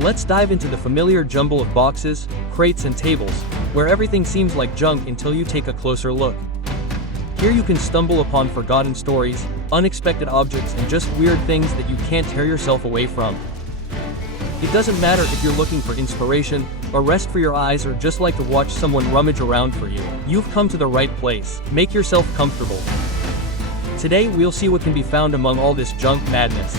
Let's dive into the familiar jumble of boxes, crates and tables, where everything seems like junk until you take a closer look. Here you can stumble upon forgotten stories, unexpected objects and just weird things that you can't tear yourself away from. It doesn't matter if you're looking for inspiration, a rest for your eyes or just like to watch someone rummage around for you. You've come to the right place. Make yourself comfortable. Today we'll see what can be found among all this junk madness.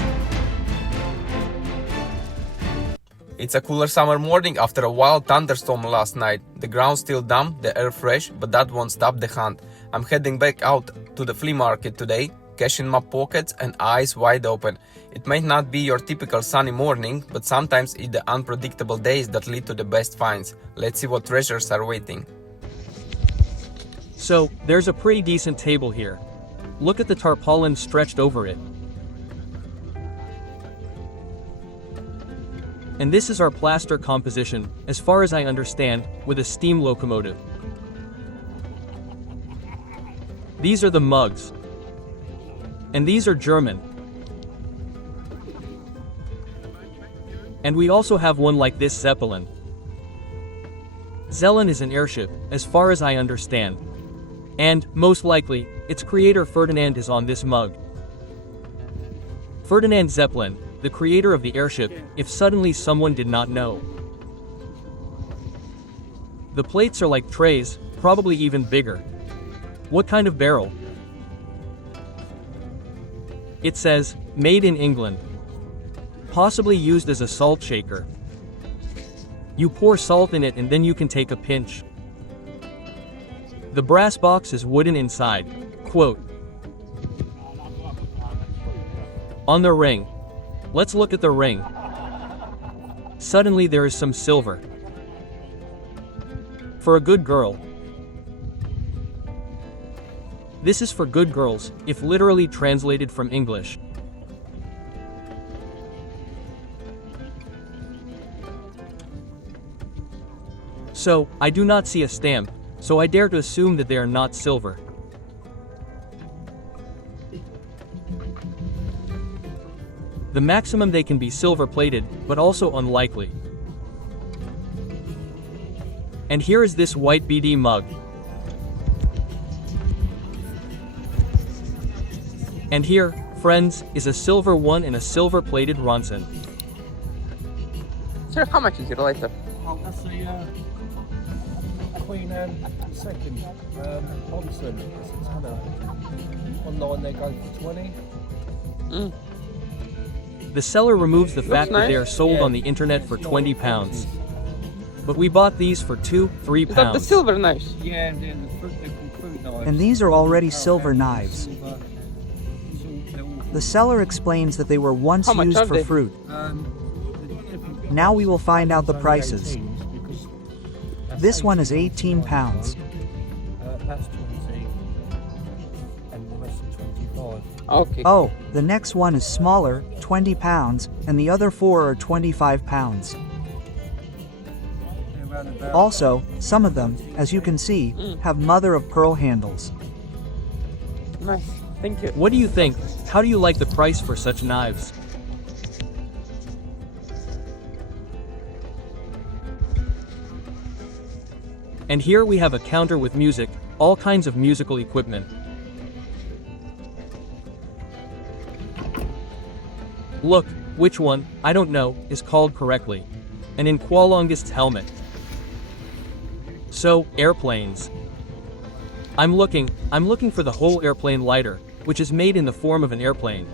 It's a cooler summer morning after a wild thunderstorm last night. The ground's still damp, the air fresh, but that won't stop the hunt. I'm heading back out to the flea market today, cash in my pockets and eyes wide open. It might not be your typical sunny morning, but sometimes it's the unpredictable days that lead to the best finds. Let's see what treasures are waiting. So, there's a pretty decent table here. Look at the tarpaulin stretched over it. And this is our plaster composition, as far as I understand, with a steam locomotive. These are the mugs. And these are German. And we also have one like this Zeppelin. Zeppelin is an airship, as far as I understand. And, most likely, its creator Ferdinand is on this mug. Ferdinand Zeppelin, the creator of the airship, if suddenly someone did not know. The plates are like trays, probably even bigger. What kind of barrel? It says, made in England. Possibly used as a salt shaker. You pour salt in it and then you can take a pinch. The brass box is wooden inside. Quote. On the ring. Let's look at the ring. Suddenly there is some silver. For a good girl. This is for good girls, if literally translated from English. So, I do not see a stamp, so I dare to assume that they are not silver. The maximum they can be silver-plated, but also unlikely. And here is this white BD mug. And here, friends, is a silver one and a silver-plated Ronson. Sir, how much is your lighter? Oh, that's the Queen Anne II Ronson. Online they go for 20. The seller removes the fact that nice. they are sold on the internet for £20. But we bought these for £2, £3. Is that the silver knives? Yeah, and then the fruit knives. And these are already silver knives. The seller explains that they were once How much used are for they? fruit. Now we will find out the prices. This one is £18. That's 20, and the rest are 25. Okay. Oh, the next one is smaller, £20, and the other four are £25. Also, some of them, as you can see, have mother-of-pearl handles. Nice. Thank you. What do you think? How do you like the price for such knives? And here we have a counter with music, all kinds of musical equipment. Look, which one, I don't know, is called correctly. An Inqualongist's helmet. So, airplanes. I'm looking for the whole airplane lighter, which is made in the form of an airplane.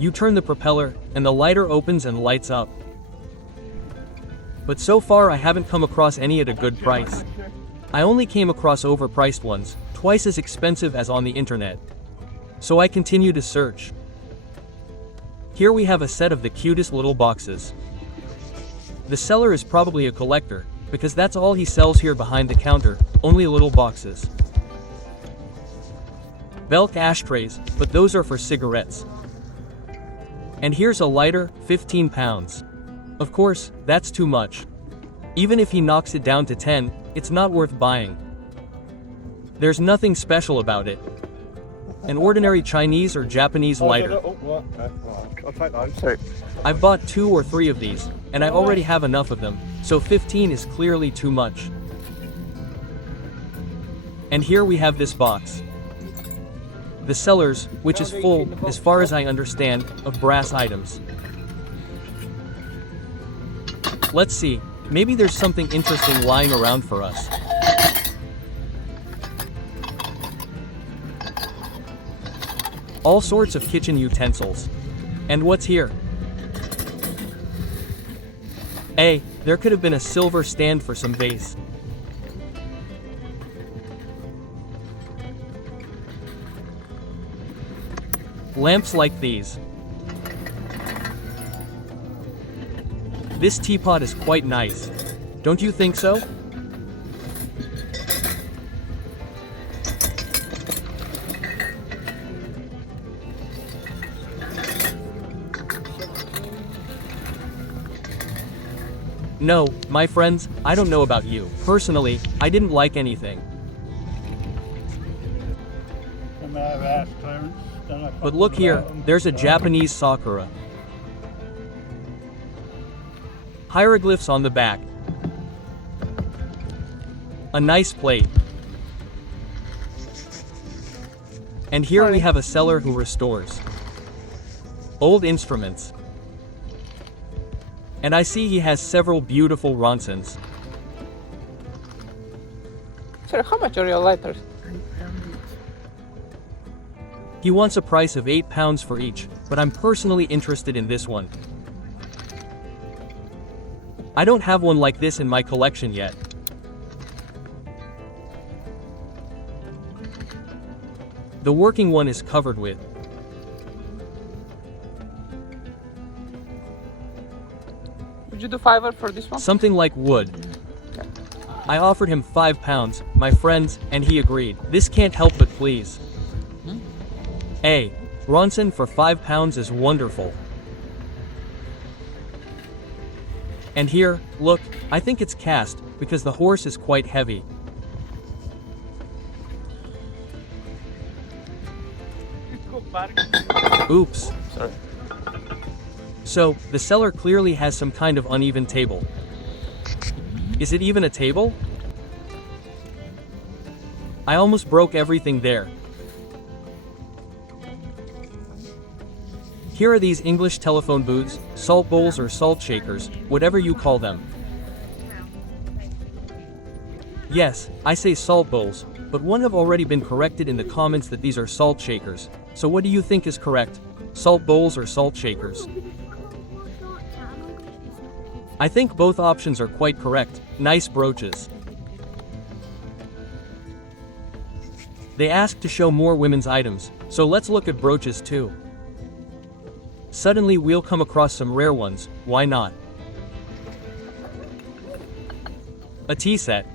You turn the propeller, and the lighter opens and lights up. But so far I haven't come across any at a good price. I only came across overpriced ones, twice as expensive as on the internet. So I continue to search. Here we have a set of the cutest little boxes. The seller is probably a collector, because that's all he sells here behind the counter, only little boxes. Belk ashtrays, but those are for cigarettes. And here's a lighter, £15. Of course, that's too much. Even if he knocks it down to 10, it's not worth buying. There's nothing special about it. an ordinary Chinese or Japanese lighter. I'll take those. Sorry. I've bought 2 or 3 of these, and I already have enough of them, so 15 is clearly too much. And here we have this box. The cellar's, which is full, as far as I understand, of brass items. Let's see, maybe there's something interesting lying around for us. All sorts of kitchen utensils. And what's here? There could have been a silver stand for some vase. Lamps like these. This teapot is quite nice. Don't you think so? No, my friends, I don't know about you. Personally, I didn't like anything. But look here, there's a Japanese sakura. Hieroglyphs on the back. A nice plate. And here we have a seller who restores old instruments. And I see he has several beautiful Ronsons. Sir, how much are your lighters? He wants a price of £8 for each, but I'm personally interested in this one. I don't have one like this in my collection yet. The working one is covered with Would you do $5 for this one? something like wood. I offered him £5, my friends, and he agreed. This can't help but please. Ronson for £5 is wonderful. And here, look, I think it's cast, because the horse is quite heavy. Oops. Sorry. So, the seller clearly has some kind of uneven table. Is it even a table? I almost broke everything there. Here are these English telephone booths, salt bowls or salt shakers, whatever you call them. Yes, I say salt bowls, but one have already been corrected in the comments that these are salt shakers. So what do you think is correct? Salt bowls or salt shakers? I think both options are quite correct. Nice brooches. They asked to show more women's items, so let's look at brooches too. Suddenly we'll come across some rare ones, why not? A tea set.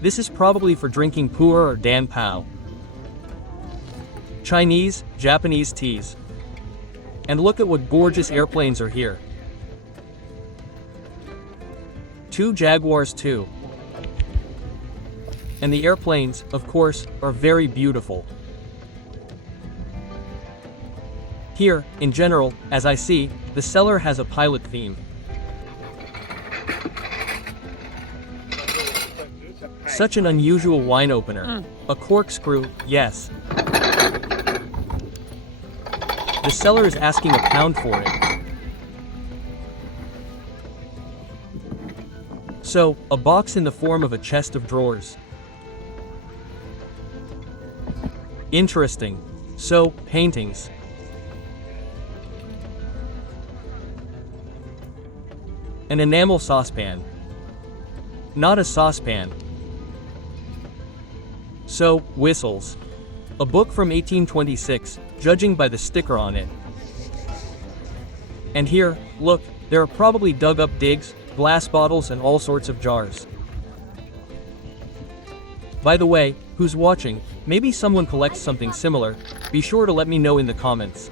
This is probably for drinking pu'er or dan pao. Chinese, Japanese teas. And look at what gorgeous airplanes are here. 2 Jaguars too. And the airplanes, of course, are very beautiful. Here, in general, as I see, the seller has a pilot theme. Such an unusual wine opener. A corkscrew, yes. The seller is asking £1 for it. So, a box in the form of a chest of drawers. Interesting. So, paintings. An enamel saucepan. Not a saucepan. So, whistles. A book from 1826, judging by the sticker on it. And here, look, there are probably dug up digs, glass bottles and all sorts of jars. By the way, who's watching, maybe someone collects something similar, be sure to let me know in the comments.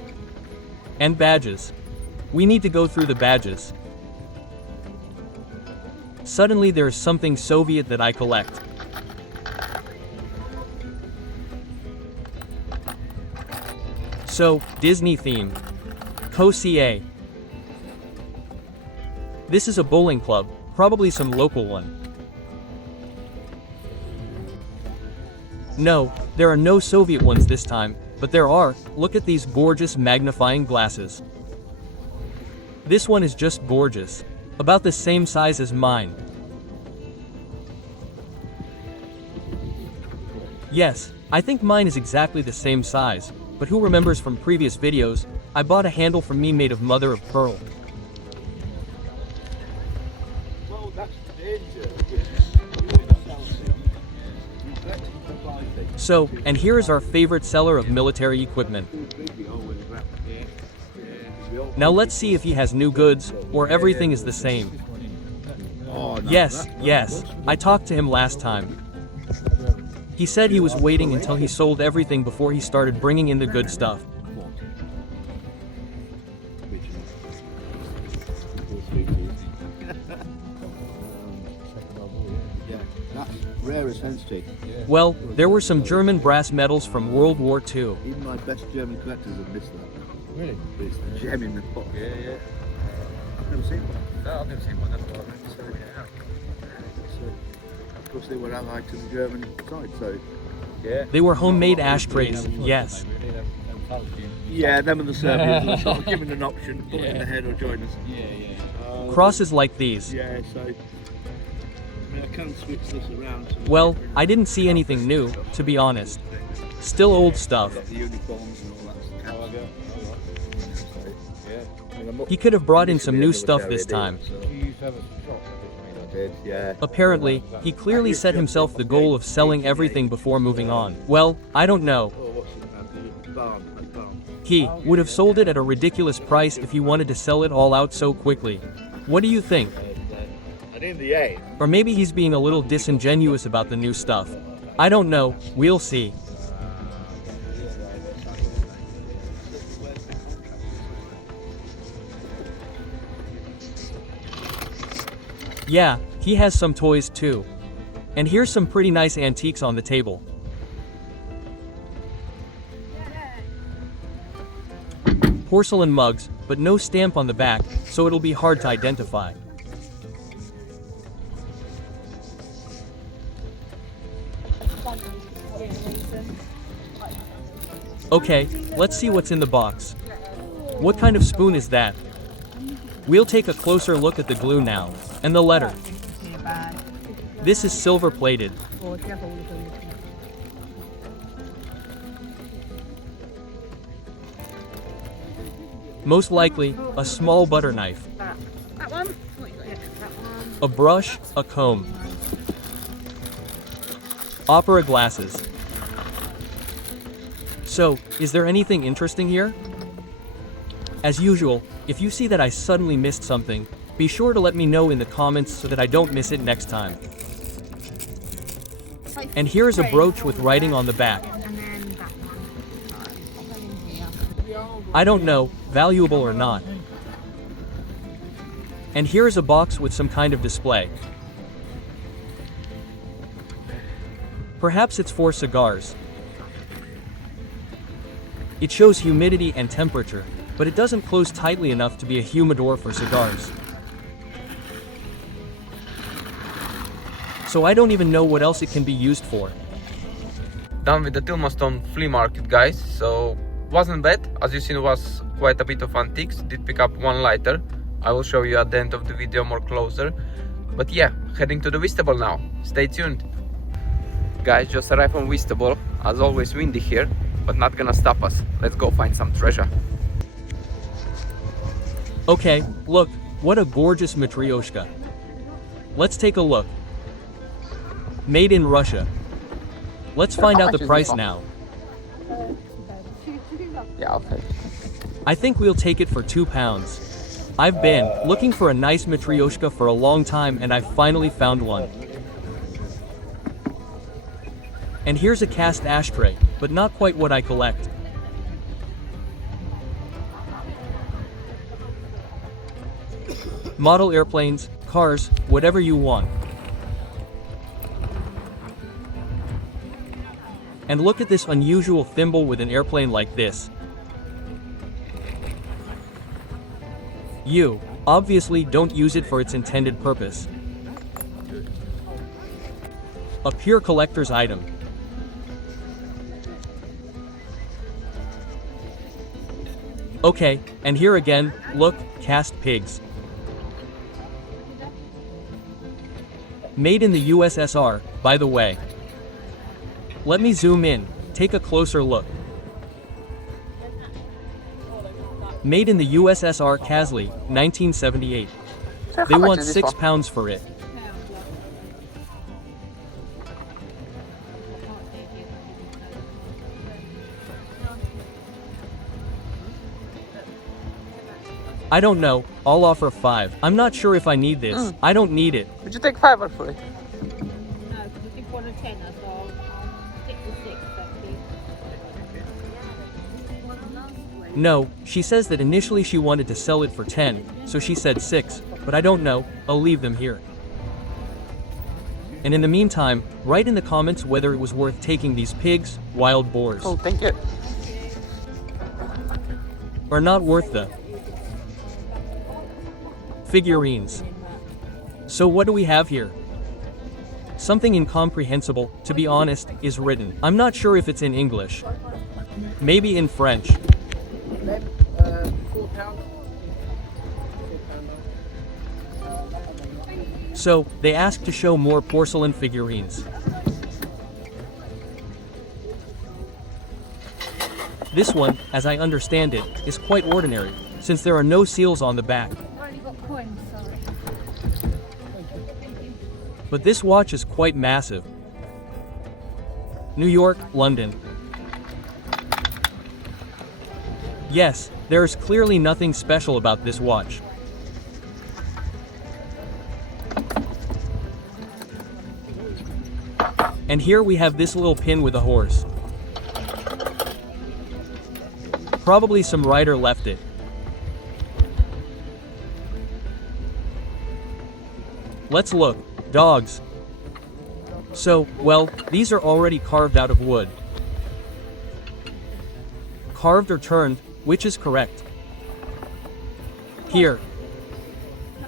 And badges. We need to go through the badges. Suddenly there is something Soviet that I collect. So, Disney theme. Co-CA. This is a bowling club, probably some local one. No, there are no Soviet ones this time, but there are. Look at these gorgeous magnifying glasses. This one is just gorgeous. About the same size as mine. Yes, I think mine is exactly the same size, but who remembers from previous videos, I bought a handle from me made of mother of pearl. So, and here is our favorite seller of military equipment. Now let's see if he has new goods, or everything is the same. Yes, I talked to him last time. He said he was waiting until he sold everything before he started bringing in the good stuff. Rare as hen's teeth. Well, there were some German brass medals from World War II. Even my best German collectors have missed that. Really? But it's the gem in the pot. Yeah. I've never seen one. No, I've never seen one. That's what I meant to say. Of course, they were allied to the German side, so. Yeah. They were homemade ashtrays, yes. Yeah, them and the Serbians were sort of given an option, put it in the head or join us. Crosses like these. Yeah, so. I can switch this around. Well, I didn't see anything new, to be honest. Still old stuff. The uniforms and all that. He could have brought in some new stuff this time. Apparently, he clearly set himself the goal of selling everything before moving on. Well, I don't know. He would have sold it at a ridiculous price if he wanted to sell it all out so quickly. What do you think? Or maybe he's being a little disingenuous about the new stuff. I don't know, we'll see. Yeah, he has some toys too. And here's some pretty nice antiques on the table. Porcelain mugs, but no stamp on the back, so it'll be hard to identify. Okay, let's see what's in the box. What kind of spoon is that? We'll take a closer look at the glue now, and the letter. This is silver plated. Most likely, a small butter knife. A brush, a comb. Opera glasses. So, is there anything interesting here? As usual, if you see that I suddenly missed something, be sure to let me know in the comments so that I don't miss it next time. And here is a brooch with writing on the back. I don't know, valuable or not. And here is a box with some kind of display. Perhaps it's for cigars. It shows humidity and temperature, but it doesn't close tightly enough to be a humidor for cigars. So I don't even know what else it can be used for. Done with the Tilmanstone flea market, guys. So wasn't bad. As you seen, was quite a bit of antiques. Did pick up one lighter. I will show you at the end of the video more closer. But yeah, heading to the Wistable now. Stay tuned. Guys, just arrived from Wistable. As always, windy here, but not gonna stop us. Let's go find some treasure. Okay, look, what a gorgeous matryoshka. Let's take a look. Made in Russia. Let's find out the price now. Yeah, okay. I think we'll take it for £2. I've been looking for a nice matryoshka for a long time and I finally found one. And here's a cast ashtray, but not quite what I collect. Model airplanes, cars, whatever you want. And look at this unusual thimble with an airplane like this. You, obviously, don't use it for its intended purpose. A pure collector's item. Okay, and here again, look, cast pigs. Made in the USSR, by the way. Let me zoom in, take a closer look. Made in the USSR Kasley, 1978. So They how much want is this one? £6 for it. I don't know, I'll offer 5. I'm not sure if I need this. I don't need it. Would you take 5 for it? No, because I think one a tenner, so I'll stick with 6, thank you. No, she says that initially she wanted to sell it for 10, so she said 6, but I don't know, I'll leave them here. And in the meantime, write in the comments whether it was worth taking these pigs, wild boars, Oh, thank you. or not worth the figurines. So what do we have here? Something incomprehensible, to be honest, is written. I'm not sure if it's in English. Maybe in French. So, they asked to show more porcelain figurines. This one, as I understand it, is quite ordinary, since there are no seals on the back. I've only got coins, sorry. But this watch is quite massive. New York, London. Yes, there is clearly nothing special about this watch. And here we have this little pin with a horse. Probably some writer left it. Let's look. Dogs. So, well, these are already carved out of wood. Carved or turned, which is correct? Here.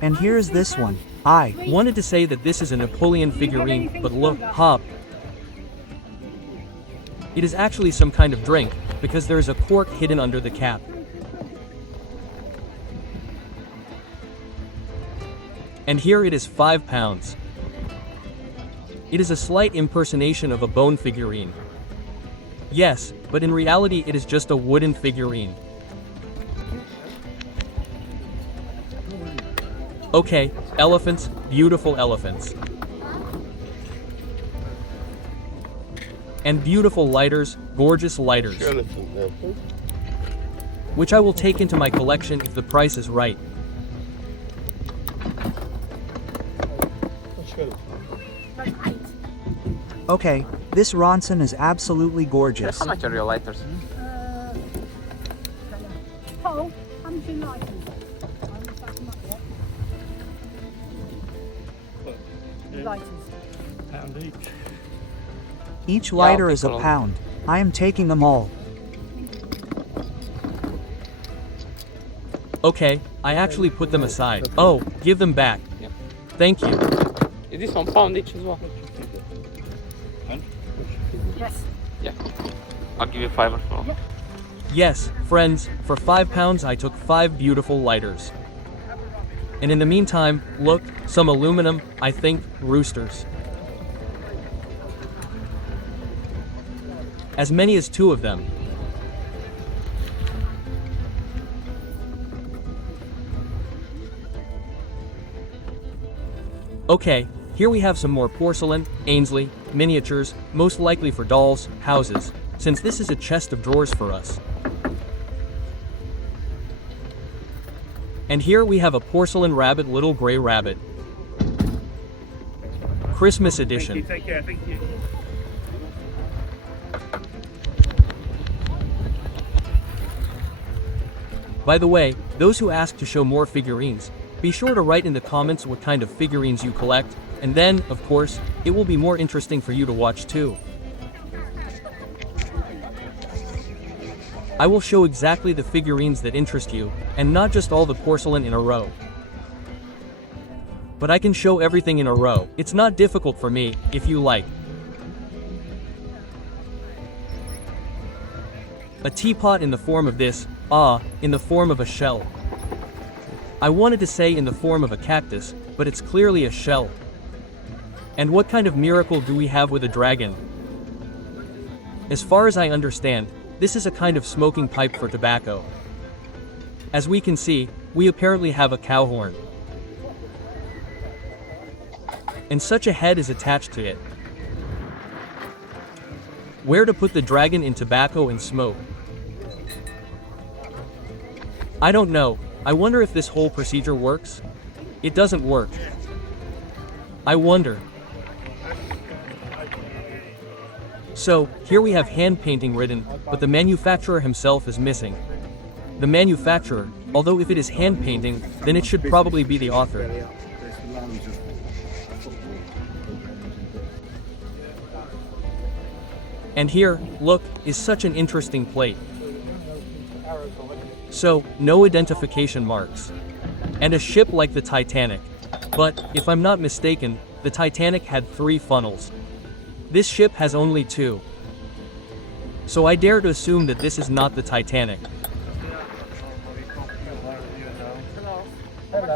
And here's this one. I Wanted to say that this is a Napoleon figurine, but look, hop. It is actually some kind of drink, because there is a cork hidden under the cap. And here it is £5. It is a slight impersonation of a bone figurine. Yes, but in reality it is just a wooden figurine. Okay, elephants, beautiful elephants. And beautiful lighters, gorgeous lighters. Which I will take into my collection if the price is right. Okay, this Ronson is absolutely gorgeous. How much are your lighters? Paul, how much you like them? Lighters. Each lighter I'll is a take all. pound. I am taking them all. Okay, I actually put them aside. Oh, give them back. Yeah. Thank you. Is this one pound each as well? Yes. Yeah. I'll give you 5 for all. Yes, friends, for £5 I took 5 beautiful lighters. And in the meantime, look, some aluminum, I think, roosters. As many as 2 of them. Okay, here we have some more porcelain, Ainsley, miniatures, most likely for dolls, houses, since this is a chest of drawers for us. And here we have a porcelain rabbit, little gray rabbit. Christmas edition. Take care, thank you. By the way, those who ask to show more figurines, be sure to write in the comments what kind of figurines you collect, and then, of course, it will be more interesting for you to watch too. I will show exactly the figurines that interest you, and not just all the porcelain in a row. But I can show everything in a row. It's not difficult for me, if you like. A teapot in the form of this, in the form of a shell. I wanted to say in the form of a cactus, but it's clearly a shell. And what kind of miracle do we have with a dragon? As far as I understand, this is a kind of smoking pipe for tobacco. As we can see, we apparently have a cow horn. And such a head is attached to it. Where to put the dragon in tobacco and smoke? I don't know. I wonder if this whole procedure works? It doesn't work. I wonder. So, here we have hand painting written, but the manufacturer himself is missing. The manufacturer, although if it is hand painting, then it should probably be the author. And here, look, is such an interesting plate. So, no identification marks. And a ship like the Titanic. But, if I'm not mistaken, the Titanic had 3 funnels. This ship has only 2. So I dare to assume that this is not the Titanic.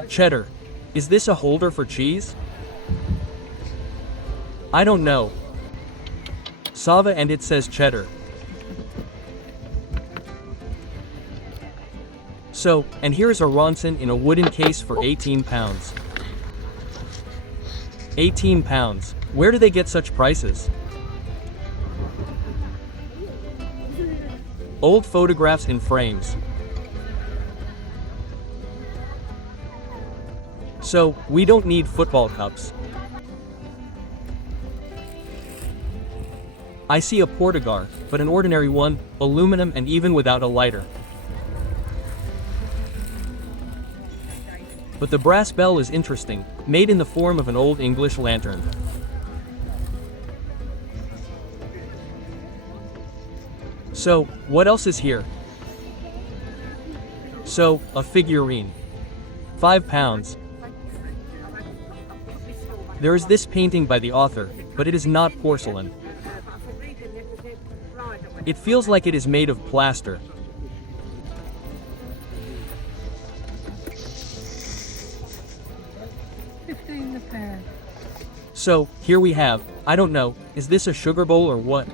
Cheddar. Is this a holder for cheese? I don't know. Sava and it says cheddar. So, and here's a Ronson in a wooden case for 18 pounds. 18 pounds. Where do they get such prices? Old photographs in frames. So, we don't need football cups. I see a portigar, but an ordinary one, aluminum and even without a lighter. But the brass bell is interesting, made in the form of an old English lantern. So, what else is here? So, a figurine. 5 pounds. There is this painting by the author, but it is not porcelain. It feels like it is made of plaster. So, here we have, I don't know, is this a sugar bowl or what?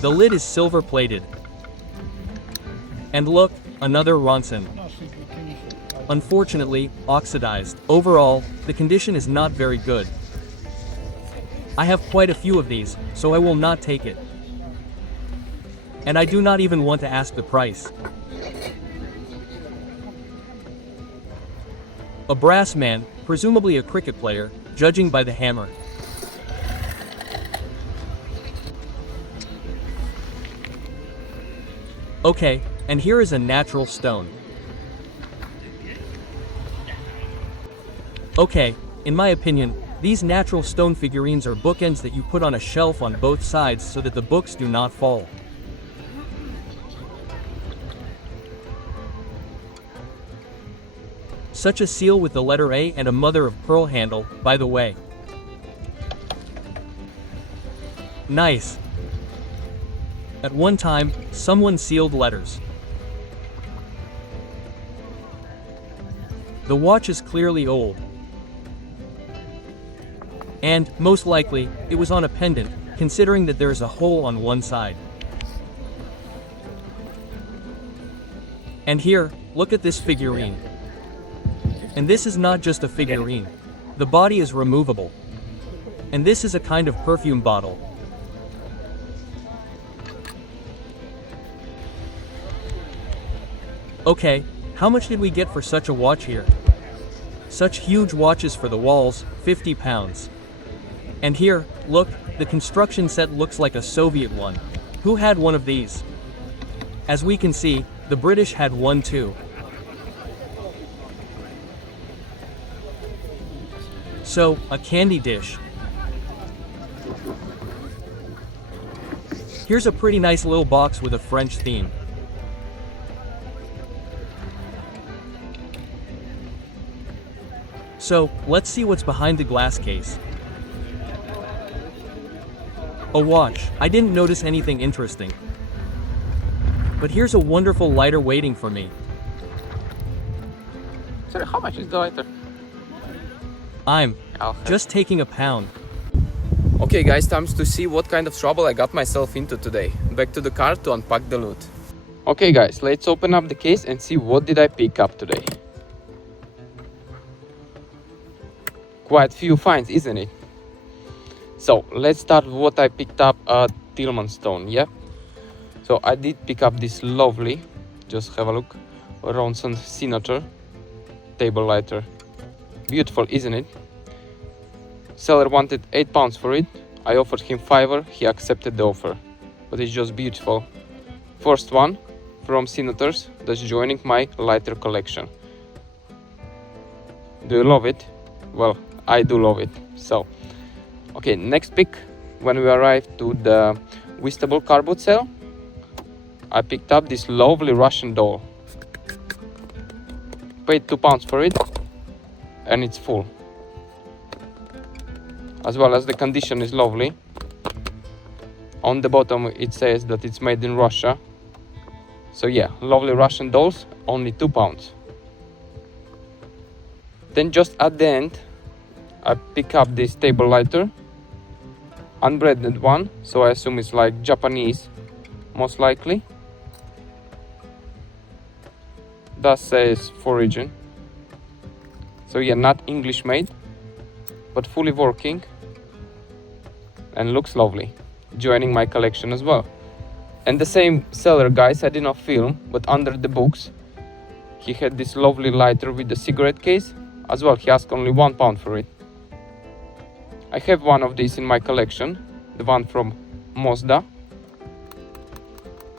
The lid is silver plated. And look, another Ronson. Unfortunately, oxidized. Overall, the condition is not very good. I have quite a few of these, so I will not take it. And I do not even want to ask the price. A brass man, presumably a cricket player, judging by the hammer. Okay, and here is a natural stone. Okay, in my opinion, these natural stone figurines are bookends that you put on a shelf on both sides so that the books do not fall. Such a seal with the letter A and a mother of pearl handle, by the way. Nice. At one time, someone sealed letters. The watch is clearly old. And, most likely, it was on a pendant, considering that there is a hole on one side. And here, look at this figurine. And this is not just a figurine. The body is removable. And this is a kind of perfume bottle. Okay, how much did we get for such a watch here? Such huge watches for the walls, 50 pounds. And here, look, the construction set looks like a Soviet one. Who had one of these? As we can see, the British had one too. So, a candy dish. Here's a pretty nice little box with a French theme. So, let's see what's behind the glass case. A watch. I didn't notice anything interesting. But here's a wonderful lighter waiting for me. Sorry, how much is the lighter? I'm just taking a pound. Okay guys, time to see what kind of trouble I got myself into today. Back to the car to unpack the loot. Okay guys, let's open up the case and see what did I pick up today. Quite few finds, isn't it? So let's start with what I picked up at Tilmanstone, yeah? So I did pick up this lovely, just have a look, Ronson signature table lighter. Beautiful, isn't it? Seller wanted £8 for it. I offered him £5, he accepted the offer. But it's just beautiful. First one from Senators that's joining my lighter collection. Do you love it? Well, I do love it. So, okay, next pick. When we arrived to the Wistable cardboard sale, I picked up this lovely Russian doll. Paid £2 for it, and it's full. As well as the condition is lovely. On the bottom it says that it's made in Russia. So yeah, lovely Russian dolls, only £2. Then just at the end, I pick up this table lighter, unbranded one, so I assume it's like Japanese, most likely. That says origin. So yeah, not English made, but fully working and looks lovely, joining my collection as well. And the same seller, guys, I did not film, but under the books he had this lovely lighter with the cigarette case as well. He asked only £1 for it. I have one of these in my collection, the one from Mazda.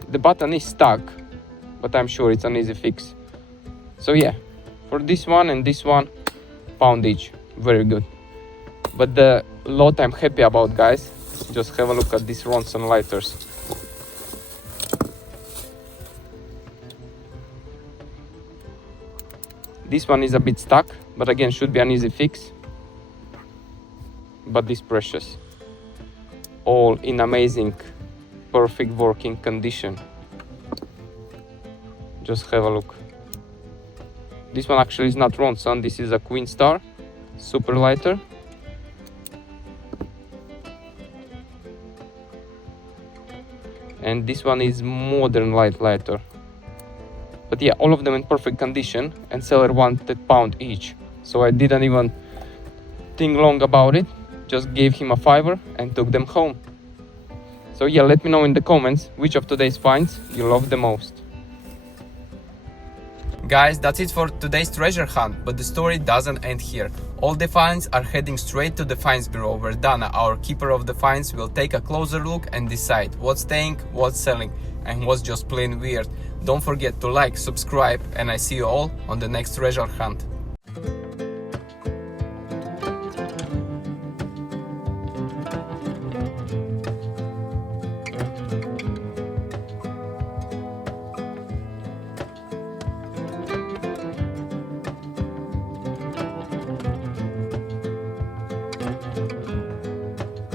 The button is stuck, but I'm sure it's an easy fix. So yeah, for this one and this one, £1 each, very good. But the lot I'm happy about, guys, just have a look at these Ronson lighters. This one is a bit stuck, but again should be an easy fix. But this precious, all in amazing, perfect working condition. Just have a look. This one actually is not Ronson, this is a Queen Star super lighter. And this one is modern lighter. But yeah, all of them in perfect condition, and seller wanted £1 each. So I didn't even think long about it, just gave him a £5 and took them home. So yeah, let me know in the comments which of today's finds you love the most. Guys, that's it for today's treasure hunt, but the story doesn't end here. All the finds are heading straight to the finds bureau, where Dana, our keeper of the finds, will take a closer look and decide what's staying, what's selling, and what's just plain weird. Don't forget to like, subscribe, and I see you all on the next treasure hunt.